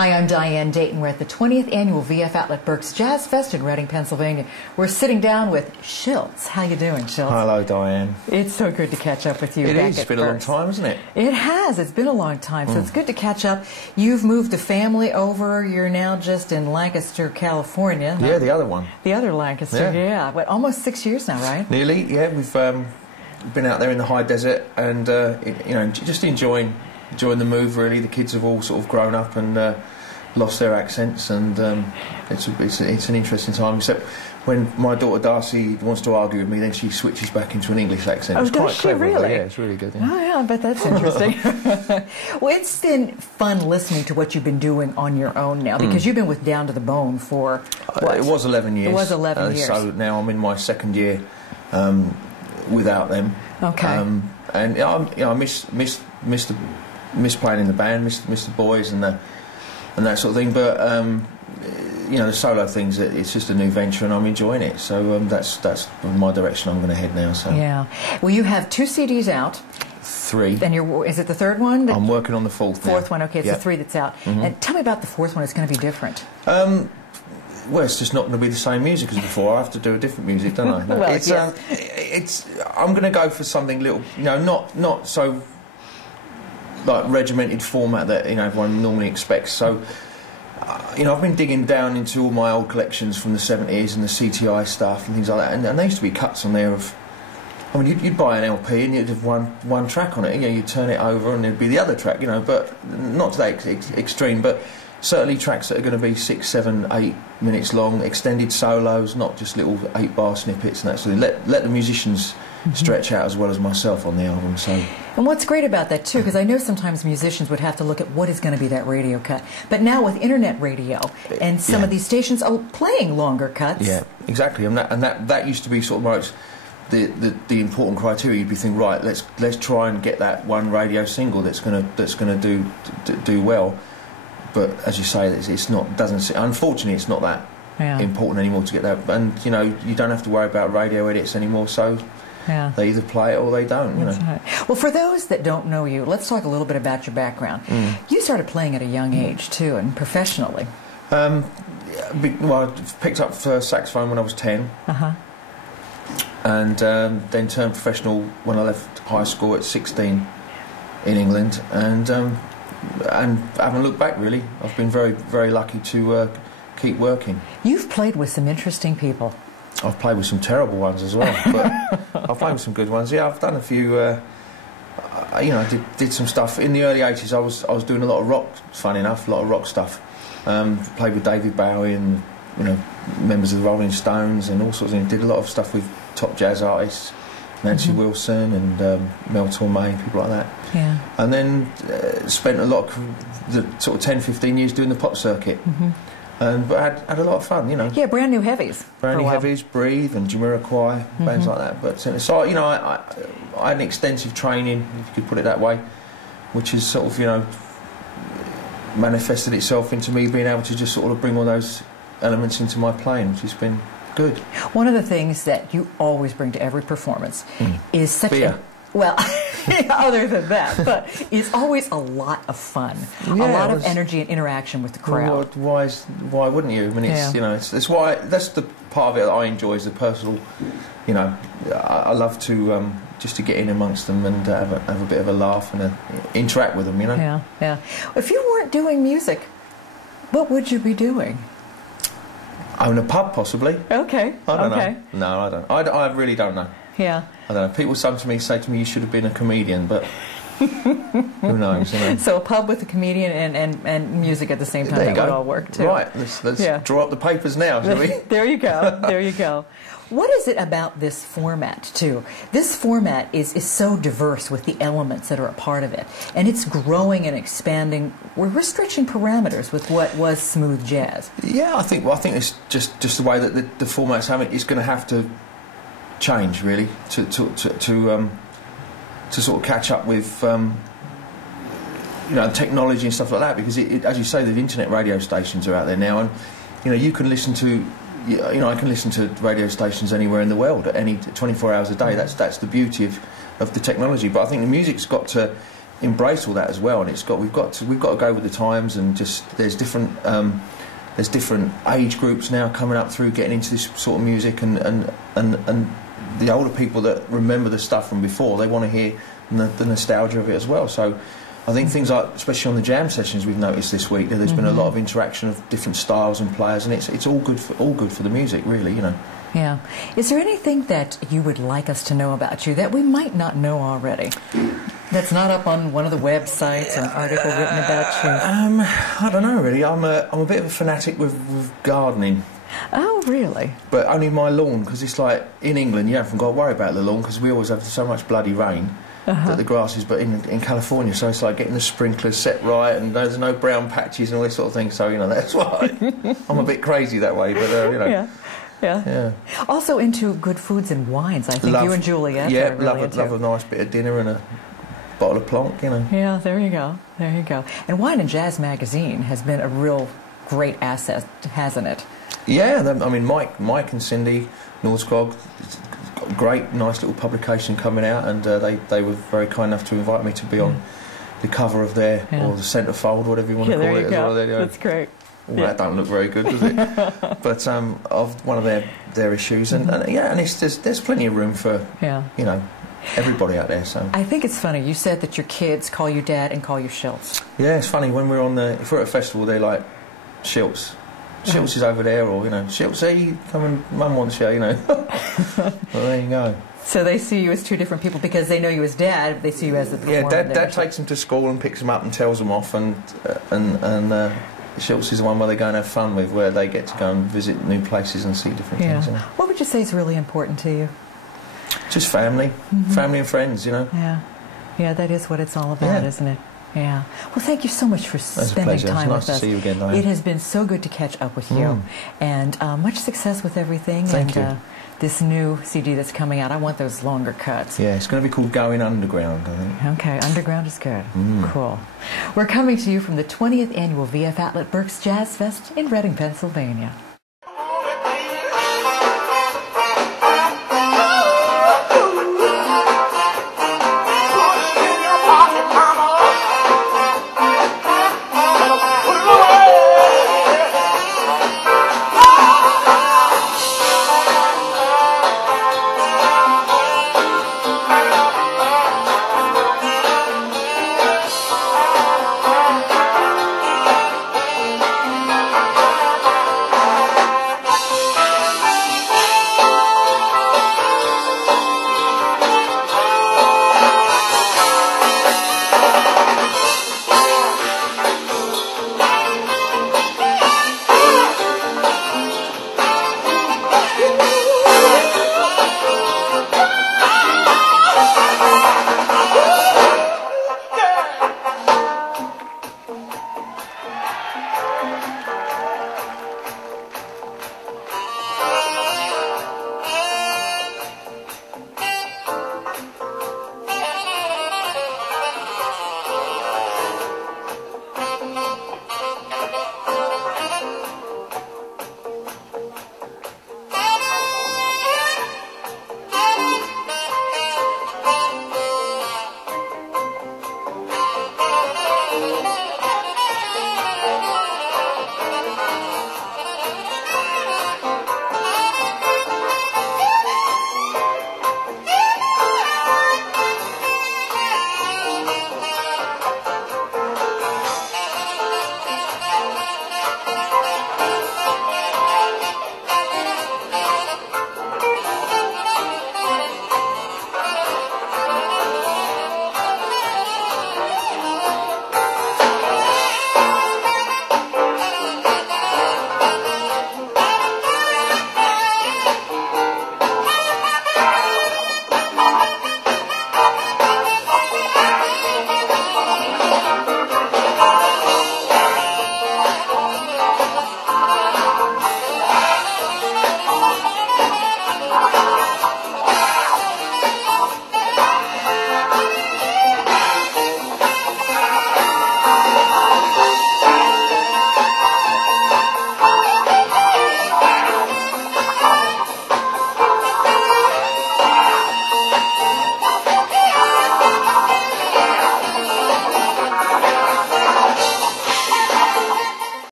Hi, I'm Diane Dayton. We're at the 20th Annual VF Outlet Berks Jazz Fest in Reading, Pennsylvania. We're sitting down with Shilts. How you doing, Shilts? Hello, Diane. It's so good to catch up with you. It is. It's been a long time, isn't it? It has. It's been a long time, so it's good to catch up. You've moved the family over. You're now just in Lancaster, California. Yeah, the other one. The other Lancaster, yeah. But almost 6 years now, right? Nearly, yeah. We've been out there in the high desert and, you know, just enjoying the move, really. The kids have all sort of grown up and lost their accents, and it's an interesting time, except when my daughter Darcy wants to argue with me, then she switches back into an English accent. Oh, it's quite does she clever, really? Yeah, it's really good. Yeah. Oh, yeah, I bet that's interesting. Well, it's been fun listening to what you've been doing on your own now, because you've been with Down to the Bone for, what? It was 11 years. It was 11 years. So now I'm in my second year without them. Okay. And you know, I miss playing in the band, miss the boys and that sort of thing. But you know, the solo things, it's just a new venture, and I'm enjoying it. So that's my direction I'm going to head now. So yeah. Well, you have 2 CDs out. 3. And is it the 3rd one? I'm working on the 4th now. 4th one. Okay, it's the 3 that's out. And tell me about the 4th one. It's going to be different. Well, it's just not going to be the same music as before. I have to do a different music, don't I? No, well, yes. I'm going to go for something little, you know, not so like regimented format that, you know, everyone normally expects. So, you know, I've been digging down into all my old collections from the 70s and the CTI stuff and things like that, and there used to be cuts on there of, I mean, you'd buy an LP and you'd have one track on it, you know, you'd turn it over and there'd be the other track, you know, but not to that extreme, but certainly tracks that are going to be 6, 7, 8 minutes long, extended solos, not just little 8-bar snippets and that sort of thing. Let the musicians stretch out as well as myself on the album. So. And what's great about that too, because I know sometimes musicians would have to look at what is going to be that radio cut, but now with internet radio and some of these stations are playing longer cuts. Yeah, exactly, and that used to be sort of the important criteria. You'd be thinking, right, let's try and get that one radio single that's gonna do well. But as you say, unfortunately, it's not that important anymore to get that. And you know, you don't have to worry about radio edits anymore. So they either play it or they don't. You know. Right. Well, for those that don't know you, let's talk a little bit about your background. You started playing at a young age too, and professionally. Well, I picked up saxophone when I was 10, and then turned professional when I left high school at 16 in England, and I haven't looked back, really. I've been very, very lucky to keep working. You've played with some interesting people. I've played with some terrible ones as well, but I've played with some good ones. Yeah, I've done a few. You know, I did some stuff in the early '80s. I was doing a lot of rock. Fun enough, a lot of rock stuff. Played with David Bowie and, you know, members of the Rolling Stones and all sorts of things. Did a lot of stuff with top jazz artists. Nancy Wilson and Mel Torme, people like that. Yeah. And then spent a lot of the sort of 10, 15 years doing the pop circuit. But had a lot of fun, you know. Yeah, brand new heavies. Brand new heavies, Breathe and Jamiroquai, bands like that. But so, you know, I had an extensive training, if you could put it that way, which has sort of, you know, manifested itself into me being able to just sort of bring all those elements into my playing, which has been good. One of the things that you always bring to every performance is such beer. Well, other than that, but it's always a lot of fun, a lot of energy and interaction with the crowd. Well, why wouldn't you? I mean, it's you know, it's why that's the part of it that I enjoy, is the personal. You know, I love to just to get in amongst them and have a bit of a laugh and interact with them. You know. Yeah, yeah. If you weren't doing music, what would you be doing? Own a pub, possibly. Okay. I don't know. No, I don't. I really don't know. Yeah. I don't know. People say to me, you should have been a comedian, but who knows? You know? So a pub with a comedian and music at the same time, that would all work too. Right. Let's draw up the papers now, shall we? There you go. There you go. What is it about this format, too? This format is so diverse with the elements that are a part of it, and it's growing and expanding. We're stretching parameters with what was smooth jazz. Yeah, I think it's just the way that the format's having. It's going to have to change, really, to sort of catch up with you know, technology and stuff like that. Because as you say, the internet radio stations are out there now, and you know, you can listen to. You know, I can listen to radio stations anywhere in the world at any 24 hours a day. That's the beauty of the technology. But I think the music's got to embrace all that as well, and we've got to go with the times, and just there's different age groups now coming up through getting into this sort of music, and the older people that remember the stuff from before, they want to hear the nostalgia of it as well. So I think things like, especially on the jam sessions, we've noticed this week that there's been a lot of interaction of different styles and players, and it's all good for the music, really, you know. Yeah. Is there anything that you would like us to know about you that we might not know already? That's not up on one of the websites or an article written about you? I don't know, really. I'm a bit of a fanatic with gardening. Oh, really? But only my lawn, because it's like, in England, you haven't got to worry about the lawn, because we always have so much bloody rain that the grass is, but in California, so it's like getting the sprinklers set right, and there's no brown patches and all this sort of thing, so, you know, that's why I'm a bit crazy that way, but, you know. Yeah. Yeah. Also into good foods and wines, I think. You and Juliet are really into. Love a nice bit of dinner and a bottle of Plonk, you know. Yeah, there you go. There you go. And Wine and Jazz magazine has been a real great asset, hasn't it? Yeah, I mean, Mike and Cindy Nordscog, great, nice little publication coming out, and they were very kind enough to invite me to be on the cover of their, or the centrefold, whatever you want to call it. As well. That's great. Well, that don't look very good, does it? But of one of their issues, and there's plenty of room for you know, everybody out there. So I think it's funny. You said that your kids call you Dad and call you Shilts. Yeah, it's funny when if we're at a festival, they're like, Shilts. Shilts is over there, or, you know, Shilts, hey, come and Mum wants you, you know. Well, there you go. So they see you as two different people because they know you as Dad, but they see you as the performer. Yeah, Dad takes them to school and picks them up and tells them off, and Shilts is the one where they go and have fun with, where they get to go and visit new places and see different things. You know. What would you say is really important to you? Just family. Family and friends, you know. Yeah, that is what it's all about, isn't it? Yeah. Well, thank you so much for spending time with us. Nice to see you again, Diane. It has been so good to catch up with you. And much success with everything. Thank you. This new CD that's coming out, I want those longer cuts. Yeah, it's going to be called Going Underground, I think. Okay, Underground is good. Cool. We're coming to you from the 20th Annual VF Outlet Berks Jazz Fest in Reading, Pennsylvania.